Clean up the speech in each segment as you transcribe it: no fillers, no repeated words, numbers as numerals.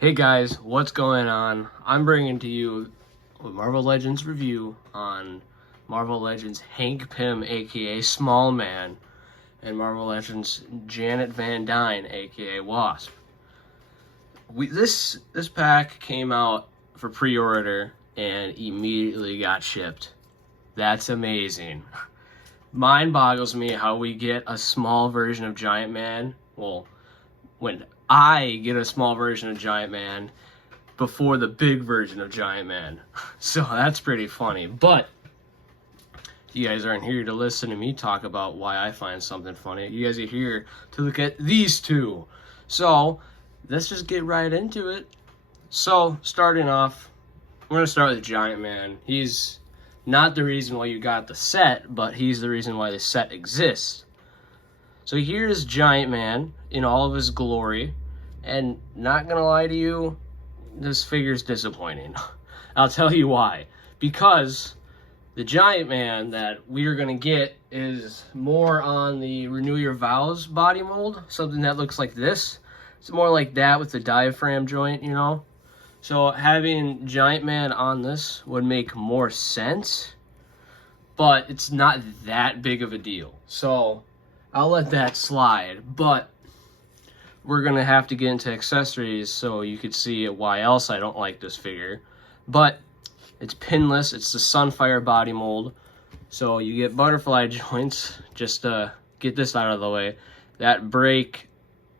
Hey guys, what's going on? I'm bringing to you a Marvel Legends review on Marvel Legends Hank Pym, aka Small Man, and Marvel Legends Janet Van Dyne, aka Wasp. This pack came out for pre-order and immediately got shipped. That's amazing. Mind boggles me how we get a small version of Giant Man. Well, when I get a small version of Giant Man before the big version of Giant Man. So that's pretty funny. But you guys aren't here to listen to me talk about why I find something funny. You guys are here to look at these two. So let's just get right into it. So starting off, we're going to start with Giant Man. He's not the reason why you got the set, but he's the reason why the set exists. So here's Giant Man in all of his glory, and not gonna lie to you, this figure's disappointing. I'll tell you why. Because the Giant Man that we're gonna get is more on the Renew Your Vows body mold, something that looks like this. It's more like that with the diaphragm joint, you know? So having Giant Man on this would make more sense, but it's not that big of a deal. So I'll let that slide, but we're going to have to get into accessories so you could see why else I don't like this figure. But it's pinless, it's the Sunfire body mold, so you get butterfly joints, just to get this out of the way, that break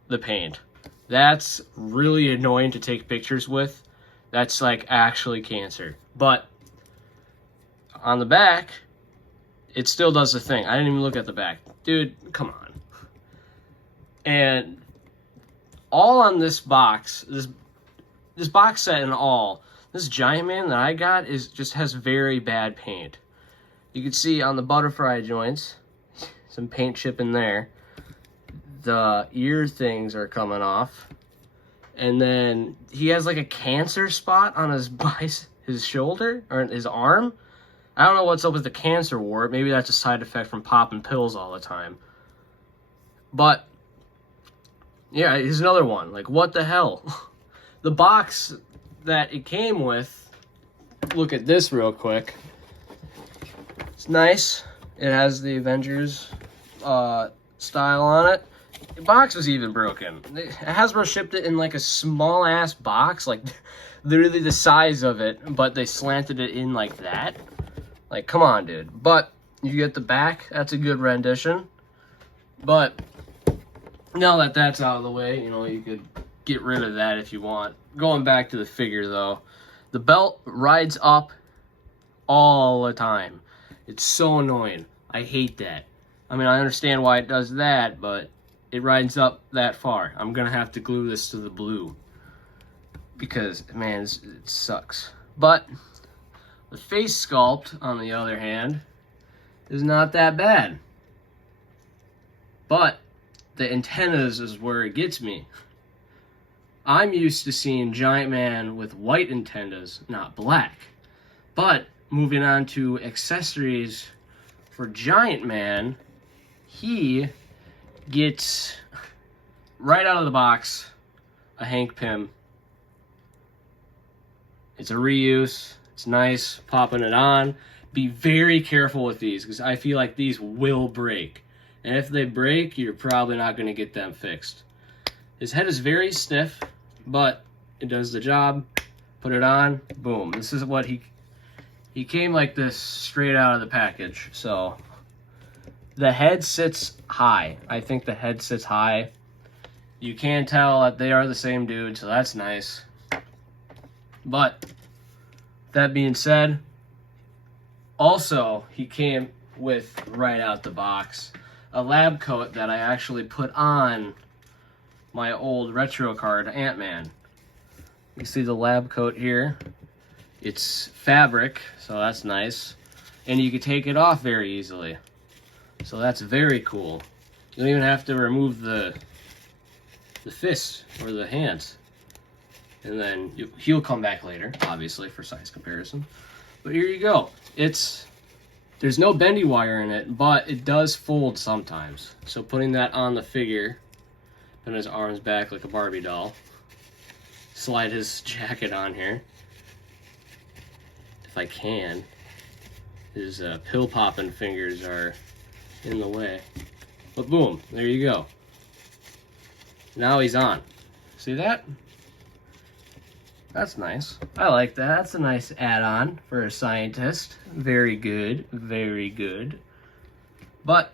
the paint. That's really annoying to take pictures with. That's like actually cancer. But on the back, it still does the thing. I didn't even look at the back. Dude, come on. And all on this box, this box set and all, this Giant Man that I got just has very bad paint. You can see on the butterfly joints, some paint chip in there. The ear things are coming off. And then he has like a cancer spot on his shoulder, or his arm. I don't know what's up with the cancer wart. Maybe that's a side effect from popping pills all the time. But, yeah, here's another one. Like, what the hell? The box that it came with, look at this real quick. It's nice. It has the Avengers style on it. The box was even broken. Hasbro shipped it in like a small-ass box, like literally the size of it, but they slanted it in like that. Like, come on, dude. But you get the back. That's a good rendition. But now that that's out of the way, you know, you could get rid of that if you want. Going back to the figure, though, the belt rides up all the time. It's so annoying. I hate that. I mean, I understand why it does that, but it rides up that far. I'm going to have to glue this to the blue because, man, it sucks. But the face sculpt, on the other hand, is not that bad. But the antennas is where it gets me. I'm used to seeing Giant Man with white antennas, not black. But moving on to accessories for Giant Man, he gets, right out of the box, a Hank Pym. It's a reuse. It's nice, popping it on. Be very careful with these, because I feel like these will break. And if they break, you're probably not going to get them fixed. His head is very stiff, but it does the job. Put it on, boom. This is what he came like this straight out of the package. So the head sits high. I think the head sits high. You can tell that they are the same dude, so that's nice. But that being said, also, he came with, right out the box, a lab coat that I actually put on my old retro card, Ant-Man. You see the lab coat here. It's fabric, so that's nice. And you can take it off very easily. So that's very cool. You don't even have to remove the fist or the hands. And then he'll come back later, obviously, for size comparison. But here you go. There's no bendy wire in it, but it does fold sometimes. So putting that on the figure, putting his arms back like a Barbie doll, slide his jacket on here. If I can. His pill popping fingers are in the way. But boom, there you go. Now he's on. See that? That's nice. I like that. That's a nice add-on for a scientist. Very good. Very good. But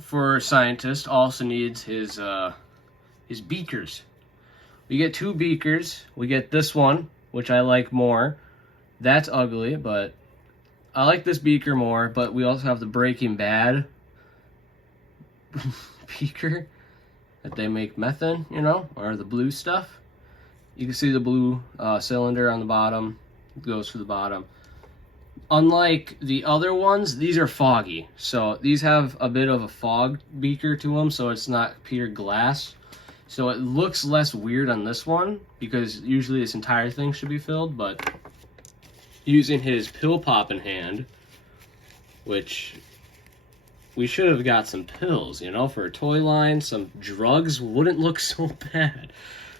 for a scientist, also needs his beakers. We get 2 beakers. We get this one, which I like more. That's ugly, but I like this beaker more. But we also have the Breaking Bad beaker that they make meth in, you know, or the blue stuff. You can see the blue cylinder on the bottom. It goes to the bottom. Unlike the other ones, these are foggy. So these have a bit of a fog beaker to them, so it's not pure glass. So it looks less weird on this one, because usually this entire thing should be filled, but using his pill popping hand, which we should have got some pills, you know, for a toy line. Some drugs wouldn't look so bad.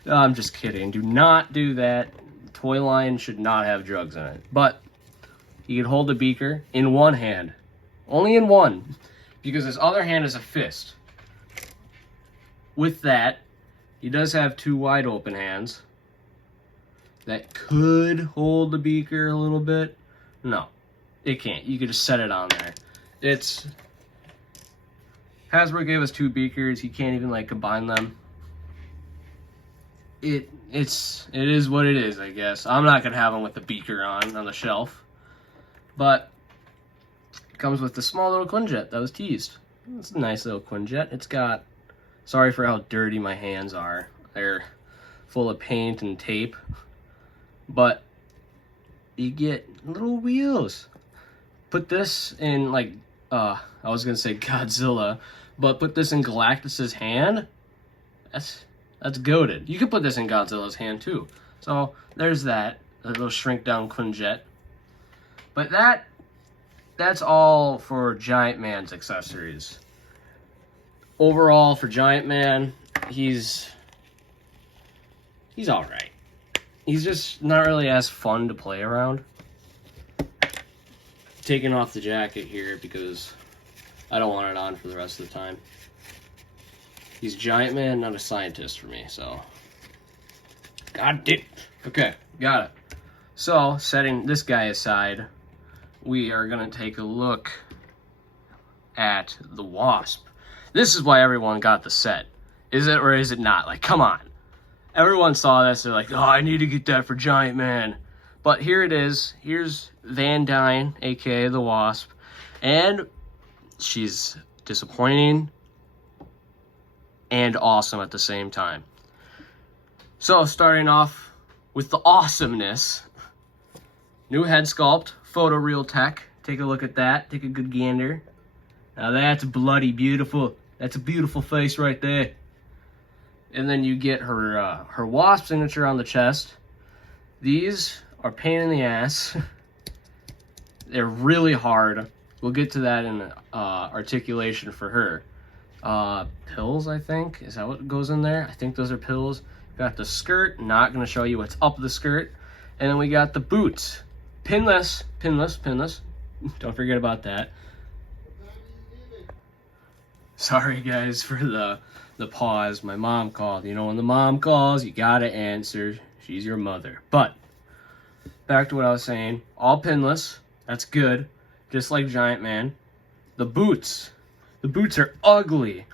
I'm just kidding. Do not do that. Toy line should not have drugs in it. But you can hold the beaker in one hand. Only in one. Because his other hand is a fist. With that, he does have 2 wide open hands that could hold the beaker a little bit. No, it can't. You could just set it on there. Hasbro gave us 2 beakers. He can't even like combine them. It is what it is, I guess. I'm not gonna have him with the beaker on the shelf, but it comes with the small little Quinjet that was teased. It's a nice little Quinjet. It's got, sorry for how dirty my hands are. They're full of paint and tape, but you get little wheels. Put this in like I was gonna say Godzilla, but put this in Galactus's hand. That's goated. You could put this in Godzilla's hand too. So there's that, a little shrink down Quinjet. But that's all for Giant Man's accessories. Overall, for Giant Man, he's all right. He's just not really as fun to play around. Taking off the jacket here because I don't want it on for the rest of the time. He's Giant Man, not a scientist for me, so. God damn. Okay, got it. So, setting this guy aside, we are going to take a look at the Wasp. This is why everyone got the set. Is it or is it not? Like, come on. Everyone saw this, they're like, oh, I need to get that for Giant Man. But here it is. Here's Van Dyne, aka the Wasp. And she's disappointing and awesome at the same time. So, starting off with the awesomeness. New head sculpt, photoreal tech. Take a look at that. Take a good gander. Now that's bloody beautiful. That's a beautiful face right there. And then you get her Wasp signature on the chest. These are pain in the ass. They're really hard. We'll get to that in articulation for her. Pills, I think. Is that what goes in there? I think those are pills. Got the skirt. Not going to show you what's up the skirt. And then we got the boots. Pinless. Don't forget about that. Sorry, guys, for the pause. My mom called. You know, when the mom calls, you gotta answer. She's your mother. But, back to what I was saying. All pinless. That's good. Just like Giant Man. The boots. The boots are ugly.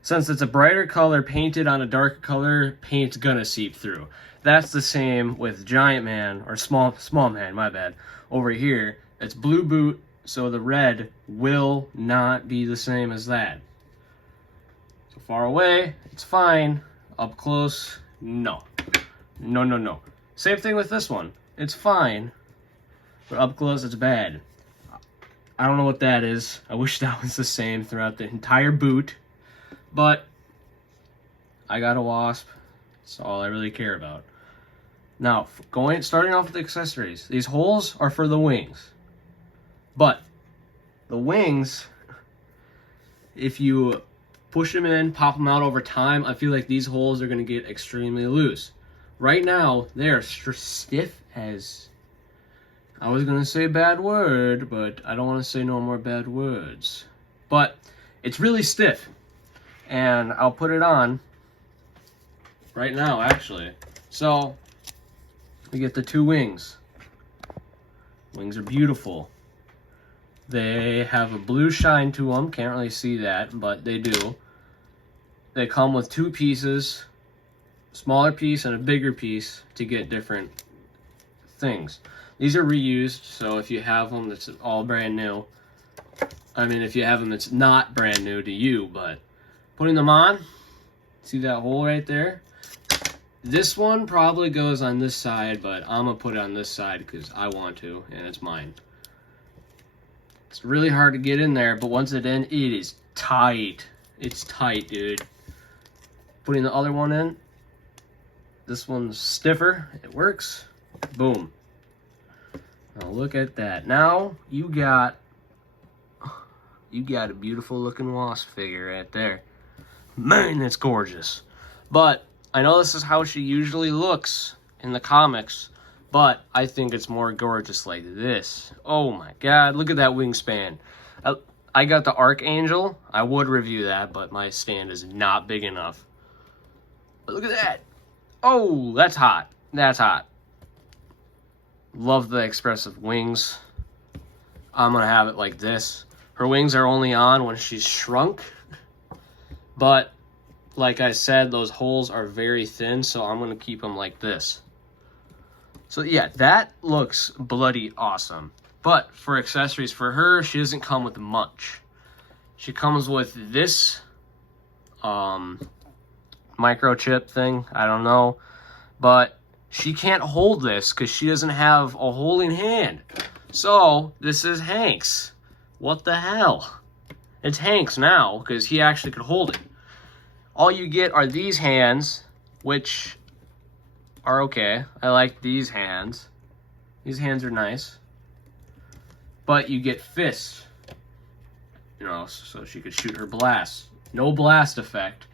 Since it's a brighter color painted on a darker color, paint's gonna seep through. That's the same with Giant Man, or Small Man, my bad. Over here, it's blue boot, so the red will not be the same as that. So far away, it's fine. Up close, no. No. Same thing with this one. It's fine, but up close, it's bad. I don't know what that is. I wish that was the same throughout the entire boot. But I got a Wasp. That's all I really care about. Now, starting off with the accessories. These holes are for the wings. But the wings, if you push them in, pop them out over time, I feel like these holes are going to get extremely loose. Right now, they are stiff as... I was going to say a bad word, but I don't want to say no more bad words. But it's really stiff. And I'll put it on right now, actually. So, we get the two wings. Wings are beautiful. They have a blue shine to them. Can't really see that, but they do. They come with two pieces, smaller piece and a bigger piece to get different things. These are reused, so if you have them that's all brand new, I mean if you have them that's not brand new to you, but putting them on, see that hole right there? This one probably goes on this side, but I'm going to put it on this side because I want to, and it's mine. It's really hard to get in there, but once it's in, it is tight. It's tight, dude. Putting the other one in. This one's stiffer. It works. Boom. Now look at that. Now you got a beautiful looking wasp figure right there. Man, that's gorgeous. But I know this is how she usually looks in the comics, but I think it's more gorgeous like this. Oh my god, look at that wingspan. I got the Archangel. I would review that, but my stand is not big enough. But look at that. Oh, that's hot. That's hot. Love the expressive wings. I'm going to have it like this. Her wings are only on when she's shrunk. But, like I said, those holes are very thin, so I'm going to keep them like this. So yeah, that looks bloody awesome. But for accessories for her, she doesn't come with much. She comes with this microchip thing. I don't know. But she can't hold this because she doesn't have a holding hand. So this is Hank's. What the hell? It's Hank's now because he actually could hold it. All you get are these hands, which are okay. I like these hands. These hands are nice. But you get fists. You know, so she could shoot her blast. No blast effect.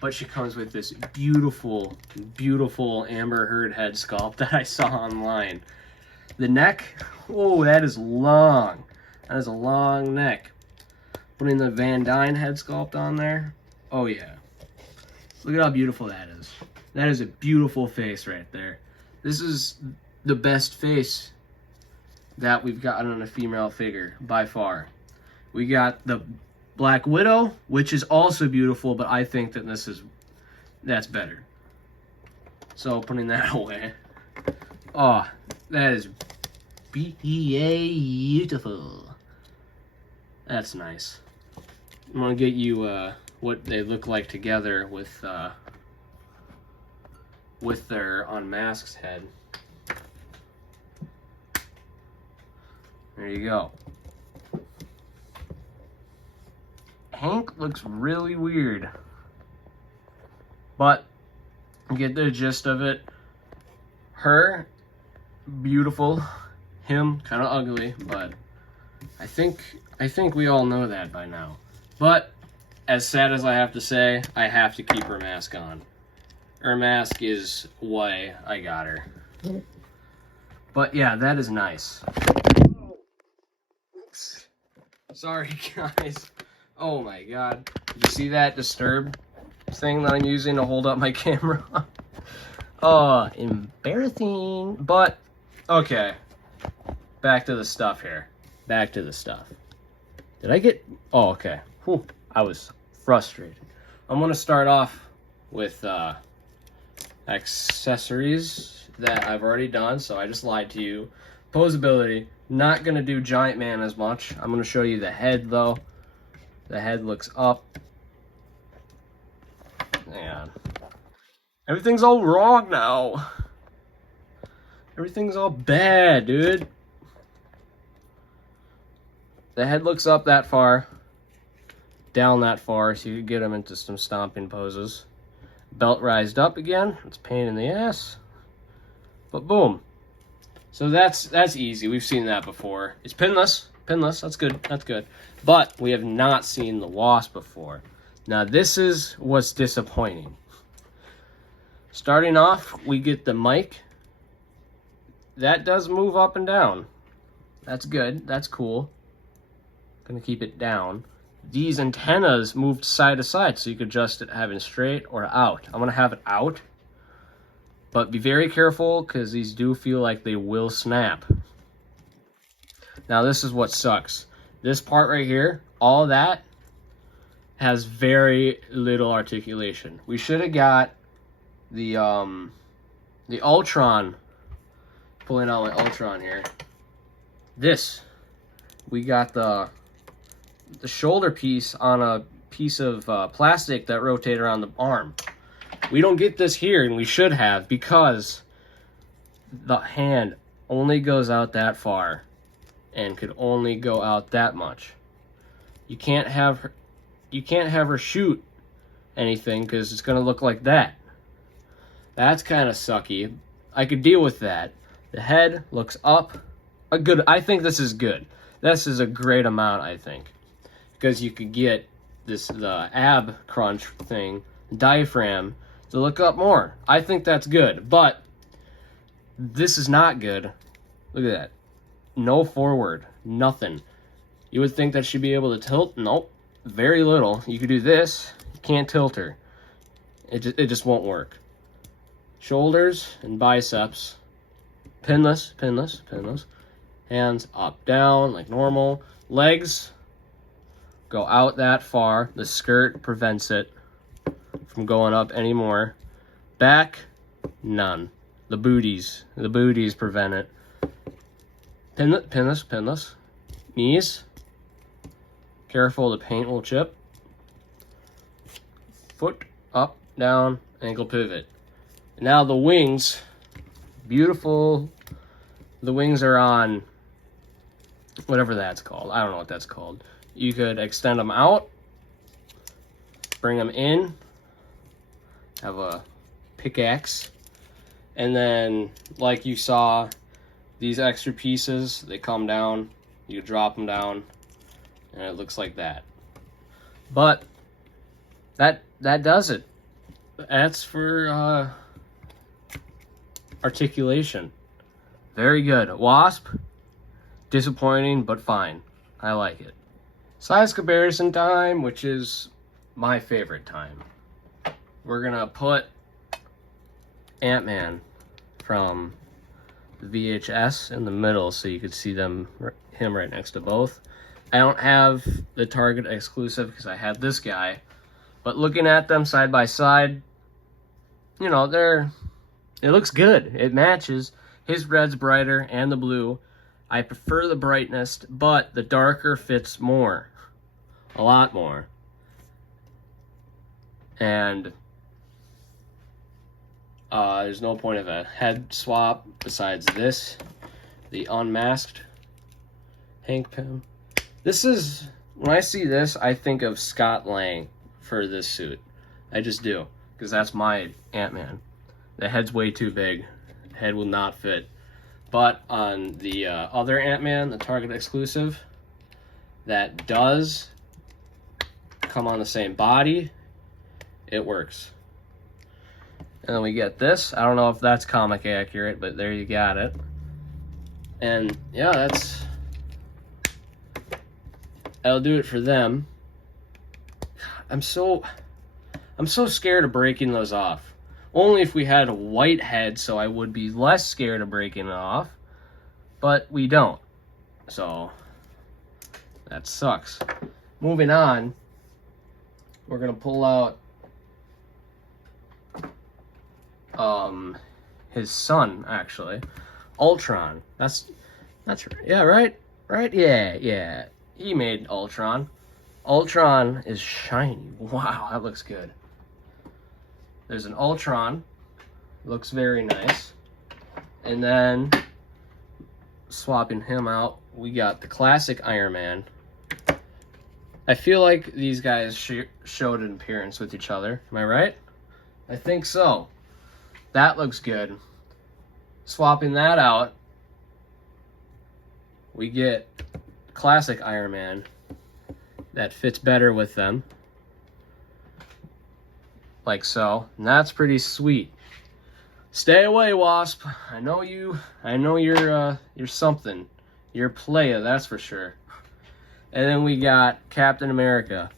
But she comes with this beautiful, beautiful Amber Heard head sculpt that I saw online. The neck, oh, that is long. That is a long neck. Putting the Van Dyne head sculpt on there. Oh, yeah. Look at how beautiful that is. That is a beautiful face right there. This is the best face that we've gotten on a female figure, by far. We got the Black Widow, which is also beautiful, but I think that that's better. So, putting that away. Oh, that is beautiful. That's nice. I'm going to get you what they look like together with their unmasked head. There you go. Hank looks really weird, but you get the gist of it. Her, beautiful. Him, kind of ugly, but I think we all know that by now. But as sad as I have to say, I have to keep her mask on. Her mask is why I got her. But yeah, that is nice. Oops. Sorry, guys. Oh my god. Did you see that disturb thing that I'm using to hold up my camera? Oh, embarrassing. But, okay. Back to the stuff here. Back to the stuff. Did I get... Oh, okay. Whew. I was frustrated. I'm going to start off with accessories that I've already done, so I just lied to you. Posability. Not going to do Giant Man as much. I'm going to show you the head, though. The head looks up. Man. Everything's all wrong now. Everything's all bad, dude. The head looks up that far. Down that far, so you can get him into some stomping poses. Belt rised up again. It's a pain in the ass. But boom. So that's easy. We've seen that before. It's pinless. Pinless. That's good. That's good. But we have not seen the wasp before. Now this is what's disappointing. Starting off, we get the mic. That does move up and down. That's good. That's cool. Gonna keep it down. These antennas moved side to side, so you could adjust it having straight or out. I'm gonna have it out, but be very careful because these do feel like they will snap. Now this is what sucks. This part right here, all that has very little articulation. We should have got the Ultron. Pulling out my Ultron here. This, we got the shoulder piece on a piece of plastic that rotates around the arm. We don't get this here, and we should have, because the hand only goes out that far and could only go out that much. You can't have her shoot anything because it's gonna look like that. That's kind of sucky. I could deal with that. The head looks up. I think this is good. This is a great amount, I think, because you could get the ab crunch thing, diaphragm, to look up more. I think that's good, but this is not good. Look at that. No forward, nothing. You would think that she'd be able to tilt. Nope, very little. You could do this. You can't tilt her. It just won't work. Shoulders and biceps, pinless. Hands up, down, like normal. Legs go out that far. The skirt prevents it from going up anymore. Back, none. The booties prevent it. Pinless. Knees. Careful, the paint will chip. Foot, up, down, ankle pivot. Now the wings, beautiful. The wings are on whatever that's called. I don't know what that's called. You could extend them out, bring them in, have a pickaxe, and then like you saw, these extra pieces, they come down, you drop them down, and it looks like that. But that does it. That's for articulation. Very good. Wasp, disappointing, but fine. I like it. Size comparison time, which is my favorite time. We're gonna put Ant-Man from the VHS in the middle so you could see him right next to both. I don't have the Target exclusive because I had this guy, but looking at them side by side, you know, it looks good. It matches. His red's brighter and the blue. I prefer the brightness, but the darker fits more. A lot more. And there's no point of a head swap besides this. The unmasked Hank Pym. This is, when I see this, I think of Scott Lang for this suit. I just do, because that's my Ant-Man. The head's way too big. Head will not fit. But on the other Ant-Man, the Target exclusive, that does come on the same body, it works. And then we get this. I don't know if that's comic accurate, but there you got it. And yeah, that'll do it for them. I'm so scared of breaking those off. Only if we had a white head, so I would be less scared of breaking it off. But we don't. So that sucks. Moving on, we're gonna pull out his son, actually. Ultron. That's right. Yeah, right? Right? Yeah. He made Ultron. Ultron is shiny. Wow, that looks good. There's an Ultron. Looks very nice. And then, swapping him out, we got the classic Iron Man. I feel like these guys showed an appearance with each other. Am I right? I think so. That looks good. Swapping that out, we get classic Iron Man that fits better with them. like so, and that's pretty sweet. Stay away, Wasp. I know you're something. You're a playa, that's for sure. And then we got Captain America.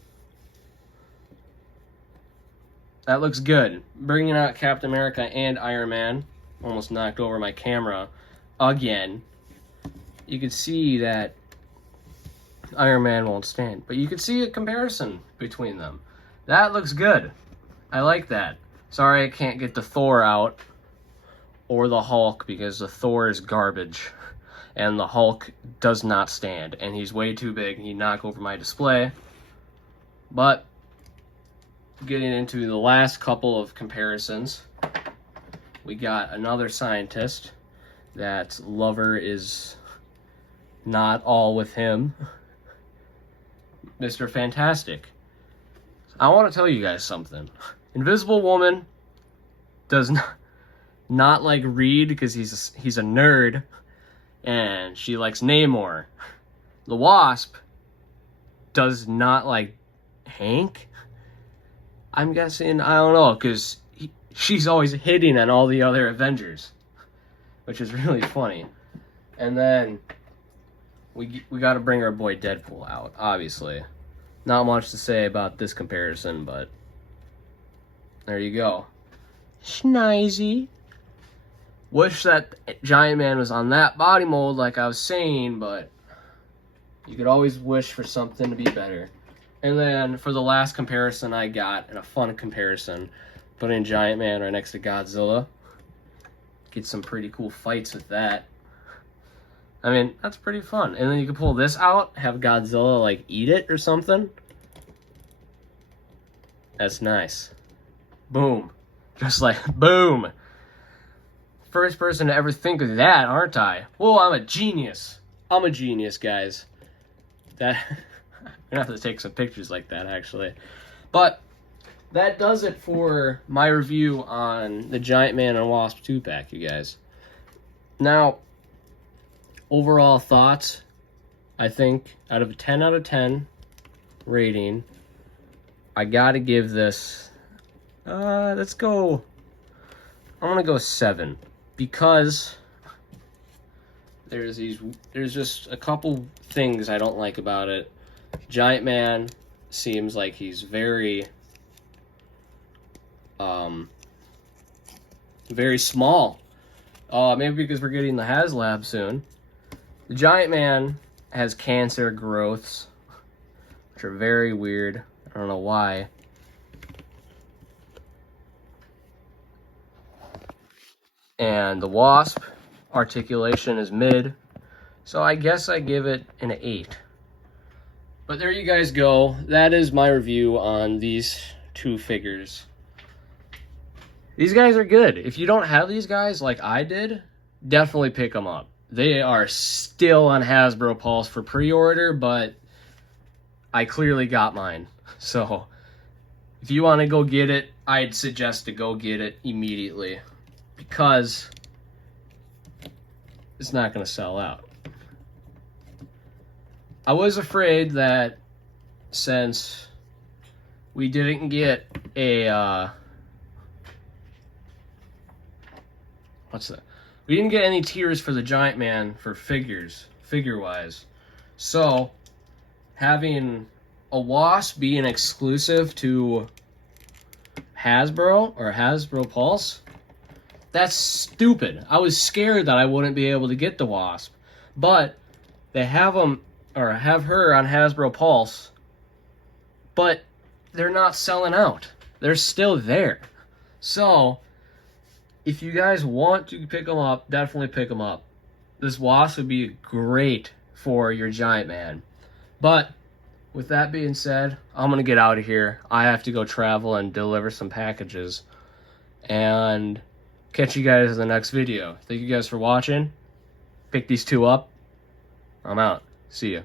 That looks good. Bringing out Captain America and Iron Man. Almost knocked over my camera again. You can see that Iron Man won't stand, but you can see a comparison between them. That looks good. I like that. Sorry I can't get the Thor out or the Hulk because the Thor is garbage and the Hulk does not stand and he's way too big. He'd knock over my display. But getting into the last couple of comparisons, we got another scientist that lover is not all with him, Mr. Fantastic. I want to tell you guys something. Invisible Woman does not like Reed because he's a nerd, and she likes Namor. The Wasp does not like Hank. I'm guessing, I don't know, because she's always hitting on all the other Avengers, which is really funny. And then we got to bring our boy Deadpool out, obviously. Not much to say about this comparison, but there you go. Schneezy. Wish that Giant Man was on that body mold like I was saying, but you could always wish for something to be better. And then for the last comparison I got, and a fun comparison, putting Giant Man right next to Godzilla. Get some pretty cool fights with that. I mean, that's pretty fun. And then you can pull this out, have Godzilla, like, eat it or something. That's nice. Boom. Just like, boom. First person to ever think of that, aren't I? Whoa, I'm a genius. I'm a genius, guys. I'm gonna have to take some pictures like that, actually. But that does it for my review on the Giant Man and Wasp 2-pack, you guys. Now, overall thoughts, I think out of a 10 out of 10 rating, I gotta give this, let's go, I'm gonna go 7, because there's just a couple things I don't like about it. Giant Man seems like he's very small. Maybe because we're getting the HasLab soon. The Giant Man has cancer growths, which are very weird. I don't know why. And the Wasp articulation is mid, so I guess I give it an 8. But there you guys go. That is my review on these two figures. These guys are good. If you don't have these guys like I did, definitely pick them up. They are still on Hasbro Pulse for pre-order, but I clearly got mine. So if you want to go get it, I'd suggest to go get it immediately, because it's not going to sell out. I was afraid that since we didn't get a we didn't get any tiers for the Giant Man for figure-wise. So having a Wasp be an exclusive to Hasbro or Hasbro Pulse, that's stupid. I was scared that I wouldn't be able to get the Wasp, but they have them, or have her on Hasbro Pulse, but they're not selling out. They're still there. So if you guys want to pick them up, definitely pick them up. This Wasp would be great for your Giant Man. But with that being said, I'm going to get out of here. I have to go travel and deliver some packages. And catch you guys in the next video. Thank you guys for watching. Pick these two up. I'm out. See ya.